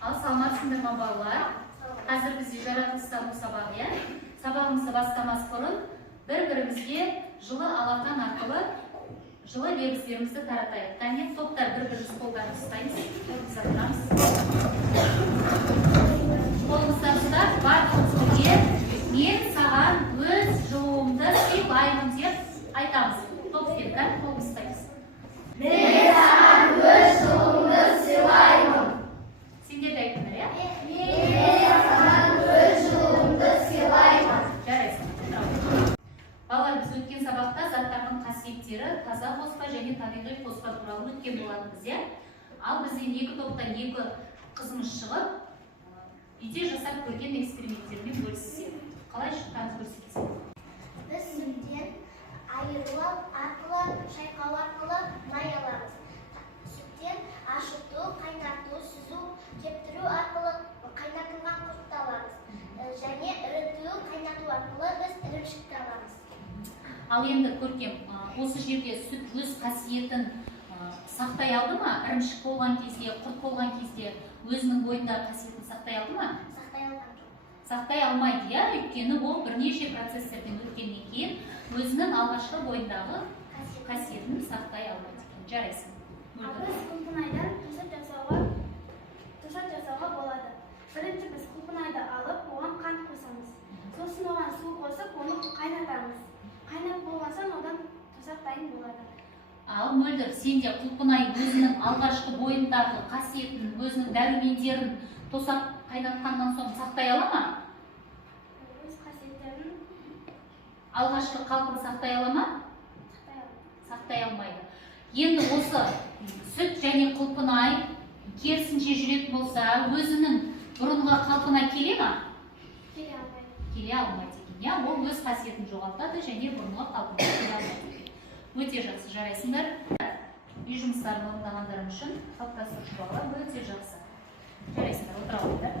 Ал саламатсыңдар ма балалар? Қазір бізде жаратылыстану сабағы, иә? Сабағымызды бастамас бұрын бір-бірімізге жылы алақан арқылы жылы лебіздерімізді таратайық. Кәне, топтар бір-біріміз қолдарын ұстаймыз. Қолымызды ұстап, барлығымыз бірге мен саған өз жылуымды сыйлаймын деп айтамыз. Топпен қолымызды ұстаймыз. Мен саған өз жылуымды сыйлаймын. Сендер де айтыңдар, иә? Мен саған өз жылуымды сыйлаймын. Жарайсың. Балалар, біз өткен сабақта заттардың қасиеттері, таза қоспа және табиғи қоспа туралы өткен болатынбыз, иә? Ал бізден екі топтан екі қызымыз шығып, үйде жасап көрген эксперименттермен бөліссе. Қалай шыққанын көрсетесің? Біз сүттен айыру арқылы, шайқау арқылы май аламыз. Сүттен ашыту, қайнату, сүзу, кептіру арқылы қайнатылған құртты аламыз. Және іріту, қайнату арқылы біз ірімшікті аламыз. Ал енді көркем, осы жерде сүт өз қасиетін сақтай алды ма? Ірімшік болған кезде, құрт болған кезде өзінің бойындағы қасиетін сақтай алды ма? Сақтай алған жоқ. Сақтай алмайды, иә? Өйткені ол бірнеше процесстерден өткеннен кейін өзінің алғашқы бойындағы қасиетін сақтай алмайды екен. Жарайсың. Біз құлпынайдан тосат жасауға болады. Бірінші біз құлпынайды алып, оған қант қосамыз. Сосын оған су қосып, оны қайнатамыз. Қайнат болған соң одан тосат дайын болады. Ал Мөлдір, сен де құлпынай өзінің алғашқы бойындағы қасиетін, өзінің дәрумендерін тосат қайнатқаннан соң сақтай ала ма? Өз қасиеттерін Алғашқы қалпын сақтай ала ма? Сақтай алмайды. Енді осы сүт және құлпынай керісінше жүретін болса, өзінің бұрынғы қалпына келе ма? келе алмайды. Келе алмайды екен. Я, ол өз қасиетін жоғалтады және бұрынғы қалпына келе алмайды екен. Өте жақсы, жарайсыңдар. Үй жұмыстарын орындағандарым үшін қалыптастырушы балалар өте жақсы. Жарайсыңдар, отыра алыңдар.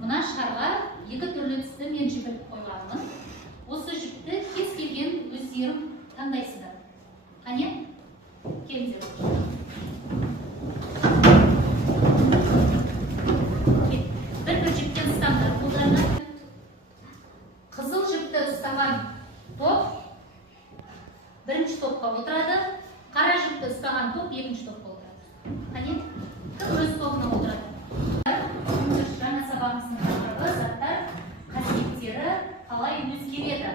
Мына шарға екі түрлі түсті мен жібіп қойғанмын. Осы жіпті кез келген өздерің таңдайсыздар. Қане? Келіңдер. Бір жіптен ұстаңдар. Қолдарына қызыл жіпті ұстаған топ бірінші топқа отырады, қара жіпті ұстаған топ екінші топқа отырады. Қане? Кім өз тобына отырады? Жаңа сабағымыздың тақырыбы заттар қасиеттері қалай өзгереді.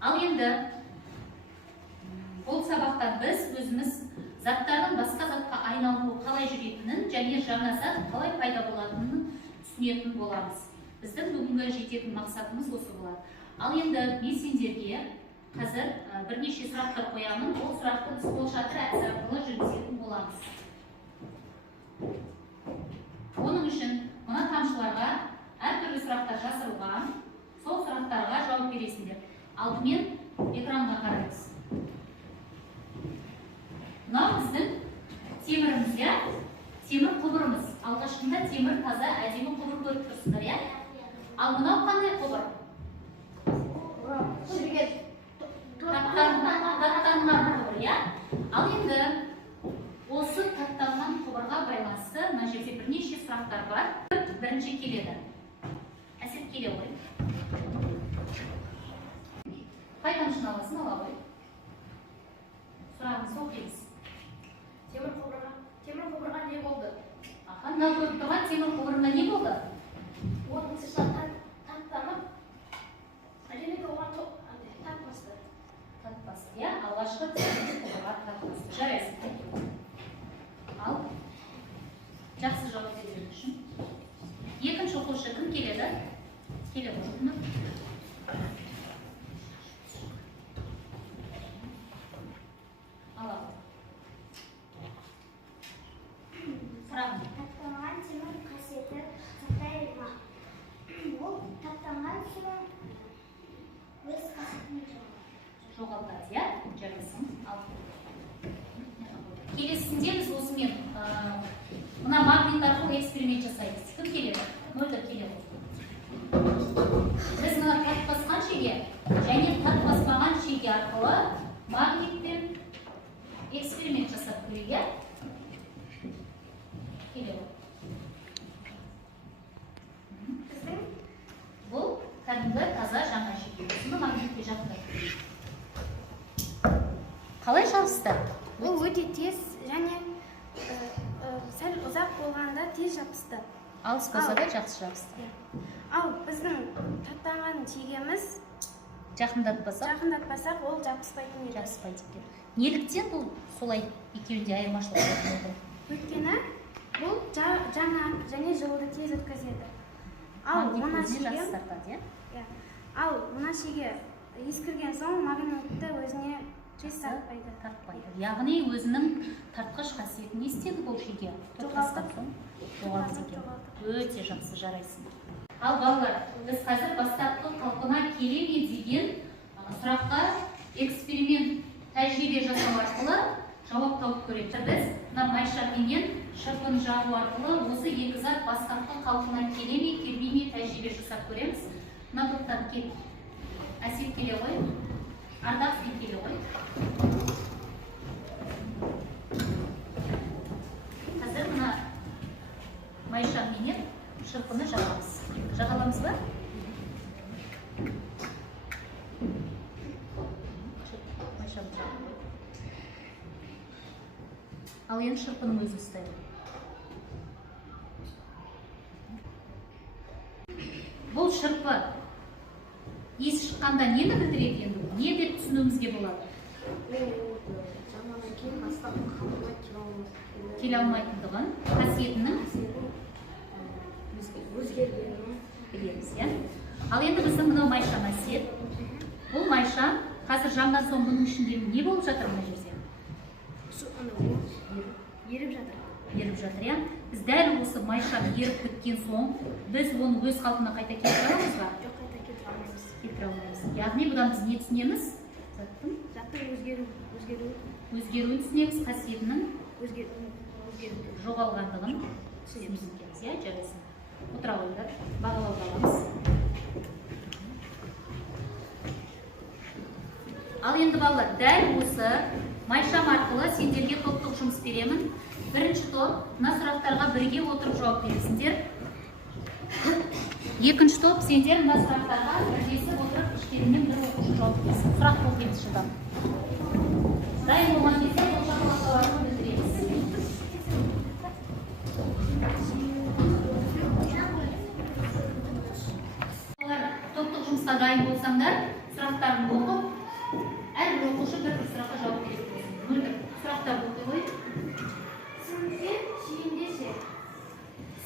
Ал енді бұл сабақтан біз өзіміз заттардың басқа затқа айналуы қалай жүретінін және жаңа зат қалай пайда болатынын түсінетін боламыз. Біздің бүгінгі жететін мақсатымыз осы болады. Ал енді мен сендерге қазір бірнеше сұрақтар қоямын. Ол сұрақты біз қолшатыр әдісі арқылы жүргізетін боламыз. Оның үшін мына тамшыларға әртүрлі сұрақтар жасырылған. Сол сұрақтарға жауап бересіңдер. Алдымен экранға қараймыз. Мынау біздің теміріміз, иә? Темір құбырымыз. Алғашқында темір таза әдемі құбыр көріп тұрсыңдар, иә? Ал мынау қандай құбыр? Таттанған құбыр, иә? Ал енді осы таттанған құбырға байланысты мына жерде бірнеше сұрақтар бар. Бірінші келеді. Әсет келе ғой. Қай тамшыны аласың, ала ғой. Сұрағымыз оқимыз. Темір құбырға не болды? Аха, мына көріп тұрған темір құбырына не болды? Оның сыртынан таттанып, және де оған тат басты. Тат басты, иә? Алғашқы темір құбырға тат басты. Жарайсың. Ал жақсы жауап берген үшін. Екінші оқушы кім келеді? Келе ғой. Алады. Сұрағым. Таптанған темір қасиеті сақтай ма? Ол таптанған темір өз қасиетін жоғалтады, иә? Жарайсың. Ал. Келесінде біз осымен мына магнит арқылы эксперимент жасаймыз. Кім келеді? Мөлдір келеді. Біз мына тат басқан шеге және тат баспаған шеге арқылы магнитпен эксперимент жасап көрейік, иә? Келеді. өте тез және сәл ұзақ болғанда тез жабысты. Алыс болса да жақсы жабысты. Ал біздің таттанған шегеміз Жақындатпасақ, ол жабыспайтын еді. жабыспайды екен. Неліктен бұл солай екеуінде айырмашылық болды? Өйткені бұл жаңа және жылуды тез өткізеді. Ал мына Магнитті шеге, жақсы тартады, иә? ал мына шеге ескірген соң магнитті өзіне тез тартпайды. Яғни өзінің тартқыш қасиетін естеді бұл шеге. Жоғалтып екен. Өте жақсы, жарайсың. Ал балалар, біз қазір бастапқы қалпына келе ме деген сұраққа эксперимент тәжірибе жасау арқылы жауап тауып көреміз. Біз мына майша менен шырпын жағу арқылы осы екі зат бастапқы қалпына келе ме, келмей ме тәжірибе жасап көреміз. Мына топтан кел. Әсет келе ғой. Ардақ сен келе ғой. Қазір мына майша менен шырпыны жағамыз. Жағаламыз ба? Майшамыз жағамыз. Ал енді шырпының өзі ұстайды. Бұл шырпы иіс шыққанда нені білдіреді енді? Не деп түсінуімізге болады? Келе алмайтындығын, қасиетінің білеміз, иә? Ал енді біздің мынау майша Әсет. Бұл майша қазір жанған соң бұның ішінде не болып жатыр мына жерде? Еріп жатыр. Еріп жатыр, иә? Біз дәл осы майша еріп біткен соң біз оны өз қалпына қайта келтіре аламыз ба? Жоқ, қайта келтіре алмаймыз. Келтіре алмаймыз. Яғни бұдан біз не түсінеміз? Заттың өзгеруін түсінеміз, қасиетінің жоғалғандығын түсінеміз. Иә, жарайсың. Отыра қойыңдар, бағалауды аламыз. Ал енді балалар, дәл осы майшам арқылы сендерге топтық жұмыс беремін. Бірінші топ, мына сұрақтарға бірге отырып жауап бересіңдер. Екінші топ, сендер мына сұрақтарға бірлесіп отырып іштерінен бір оқушы жауап берсін. Сұрақ оқимыз шыдам. Дайын болған кезде бұл шақылақталарын білдіреміз. Топтық жұмысқа дайын болсаңдар, сұрақтарын оқып, әрбір оқушы бір сұраққа жауап береді. Мөлдір, сұрақтар оқи ғой.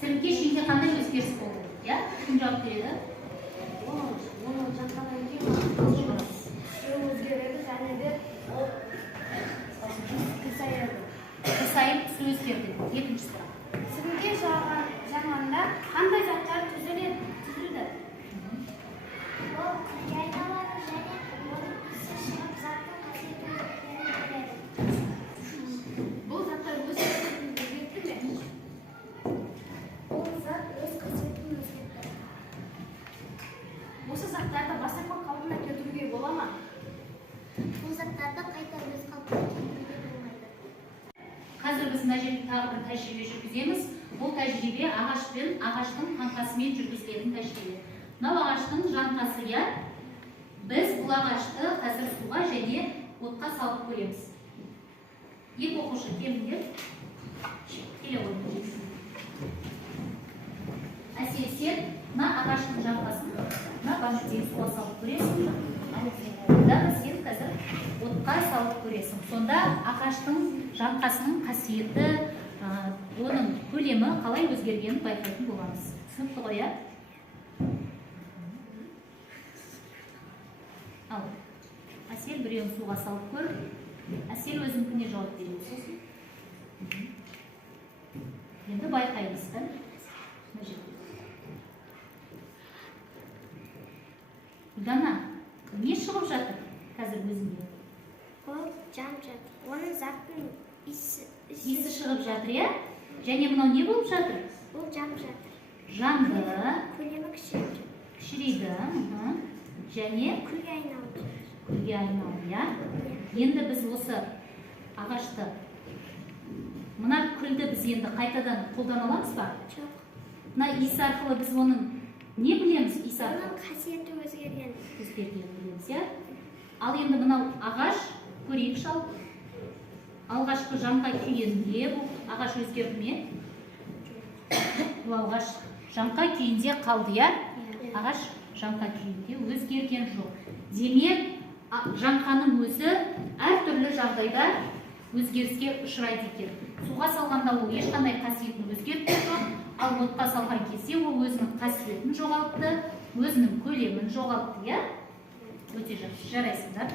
Сіріңке шиінде қандай өзгеріс болды? Я? Кім жауап береді? Оны жатқаннан кейін өзгереді және де қисаяды. Қисайып түсі өзгерді. Екінші сұрақ. Сіріңке жанғанда қандай заттар түзілді? Ол күлге айналады және оның исі шығып заттың қасиетін өзгертеді. Бұл заттар өз қасиетін өзгертті ме? Ол зат өз қасиетін өзгертті. Осы заттарды бастапқы қалпына келтіруге бола ма? Бұл заттарды қайта өз қалпына келтіруге болмайды. Қазір біз мына жерде тағы бір тәжірибе жүргіземіз. Бұл тәжірибе ағаштың қаңқасымен жүргізілетін тәжірибе. Мынау ағаштың жанқасы, иә? Біз бұл ағашты қазір суға және отқа салып көреміз. Екі оқушы келіңдер. Келе қойыңдар. Әсел, сен мына ағаштың жанқасын мына банктегі суға салып көресің. Ондағы сен қазір отқа салып көресің. Сонда ағаштың жанқасының қасиеті, оның көлемі қалай өзгергенін байқайтын боламыз. Түсінікті ғой, иә? Ал, Әсел біреуін суға салып көр. Әсел өзіңкіне жауап береді сосын. Енді байқаймыз, да? Дана, не шығып жатыр қазір өзіңде? Ол жанып жатыр. Оның заттың Иісі шығып жатыр, иә? Және мынау не болып жатыр? Ол жанып жатыр. Жанды, Көлемі кішірейді. кішірейді, және Күлге айналды. күлге айналды, иә? Енді біз осы ағашты, мына күлді біз енді қайтадан қолдана аламыз ба? Жоқ. Мына иіс арқылы біз оның не білеміз иіс арқылы? Оның қасиеті өзгерген. Өзгергенін білеміз, иә? Ал енді мынау ағаш, көрейік шал. алғашқы жанға күйгенде бұл ағаш өзгерді ме? Бұл ағаш жанға күйінде қалды, я? Ағаш жанға күйінде өзгерген жоқ. Демек, жаңқаның өзі әртүрлі жағдайда өзгеріске ұшырайды екен. Суға салғанда ол ешқандай қасиетін өзгерткен жоқ, ал отқа салған кезде ол өзінің қасиетін жоғалтты, өзінің көлемін жоғалтты, я? Өте жақсы, жарайсыңдар.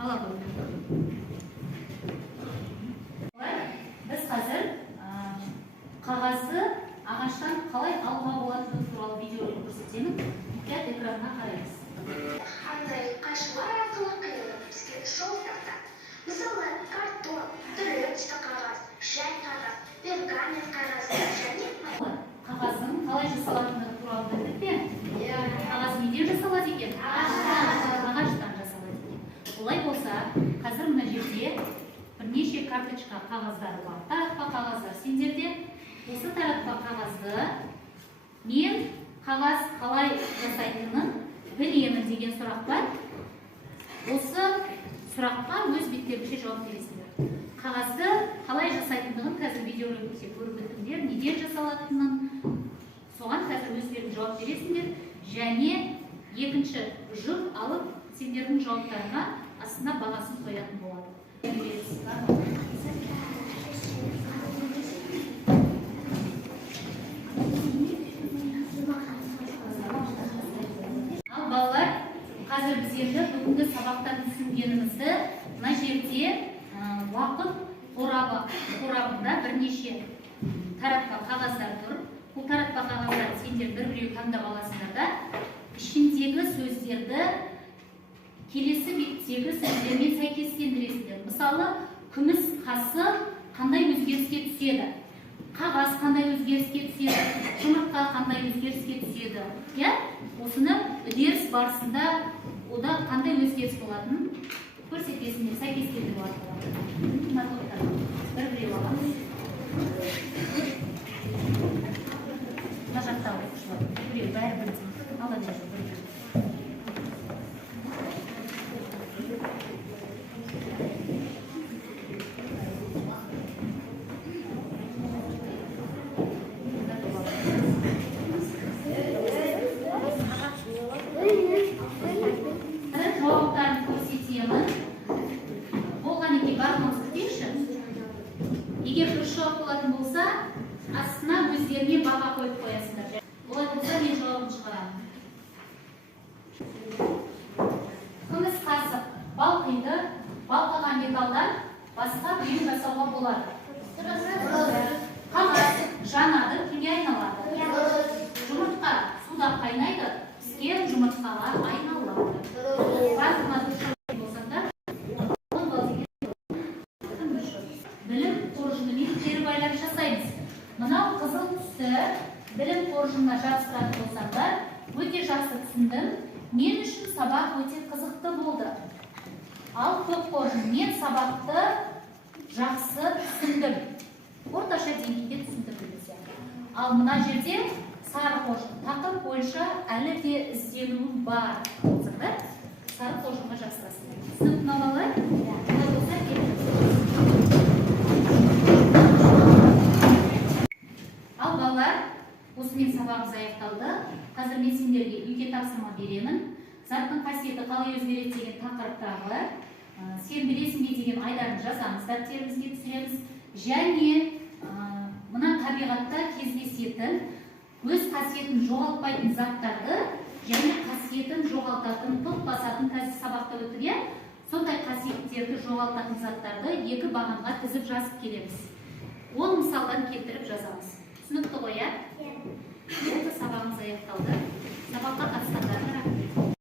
Ала қойыңдар. Біз қазір қағазды ағаштан қалай алуға болатыны туралы видеоны көрсетемін. Мұқият экранға қараймыз. Қандай қайшылар арқылы қиылып бізге жол тартады. Мысалы, картон, түрлі түсті қағаз, шәй қағаз, пергамент қағазы және қағаздың қалай жасалатыны туралы білдік пе? Қағаз неден жасалады екен? Ағаштан жасалады екен. Олай болса, қазір мына жерде бірнеше карточка қағаздары бар. Таратпа қағаздар. Сендерде осы таратпа қағазды мен қағаз қалай жасайтынын білемін деген сұрақ бар. Осы сұраққа өз беттеріңше жауап бересіңдер. Қағазды қалай жасайтындығын қазір видеороликте көріп өттіңдер, неден жасалатынын соған қазір өздерің жауап бересіңдер. Және екінші жұп алып сендердің жауаптарына астына бағасын қоятын болады. Ал балалар, қазір біз енді бүгінгі сабақтан түсінгенімізді мына жерде уақыт қорабында бірнеше таратпа қағаздар тұр. Бұл таратпа қағаздар сендер бір-біреу таңдап аласыңдар да, ішіндегі сөздерді келесі беттегі сөздермен сәйкестендіресіңдер. Мысалы, күміс қасы қандай өзгеріске түседі? Қағаз қандай өзгеріске түседі? Жұмыртқа қандай өзгеріске түседі? Осыны үдеріс барысында ода қандай өзгеріс болатынын көрсетесіңдер, сәйкестендіріп алады. Бір-біреу аламыз. Мына жақта оқушылар. Біреу бәрі бірдей. Ала береді. Жауаптарын көрсетемін. Болған екен бармыз күтейші. Егер дұрыс жауап болатын болса, астына өздеріне баға қойып қоясыңдар. Олай болса, мен жауабын шығарамын. Күміс қасық, балқиды, балқыған металдан басқа бұйым жасауға болады. Қағаз жанады, кімге айналады? Жұмыртқа суда қайнайды, піскен жұмыртқаға айналады. Білім қоржынымен кері байлар жасаймыз. Мынау қызыл түсті білім қоржынына жабыстыратын болсаңдар, өте жақсы түсіндім. Мен үшін сабақ өте қызықты болды. Ал көк қоржын, мен сабақты жақсы түсіндім. Орташа деңгейде түсіндірдім. Ал мына жерде сары қоржын, тақырып бойынша әлі де ізденуім бар. Сары қоржынға жабыстырасың. Түсініп балалар? Олай болса ал балалар, осымен сабағымыз аяқталды. Қазір мен сендерге үйге тапсырма беремін. Заттың қасиеті қалай өзгереді деген тақырыптағы сен білесің бе деген айдарын жазамыз, дәптерімізге түсіреміз. Және мына табиғатта кездесетін өз қасиетін жоғалтпайтын заттарды және қасиетін жоғалтатын, топ басатын қазір сабақта өтті. Сондай қасиеттерді жоғалтатын заттарды екі бағанға тізіп жазып келеміз. Ол мысалдан келтіріп жазамыз. Түсінікті ғой, иә? Осы сабағымыз аяқталды. Сабаққа қатысқандарына рахмет.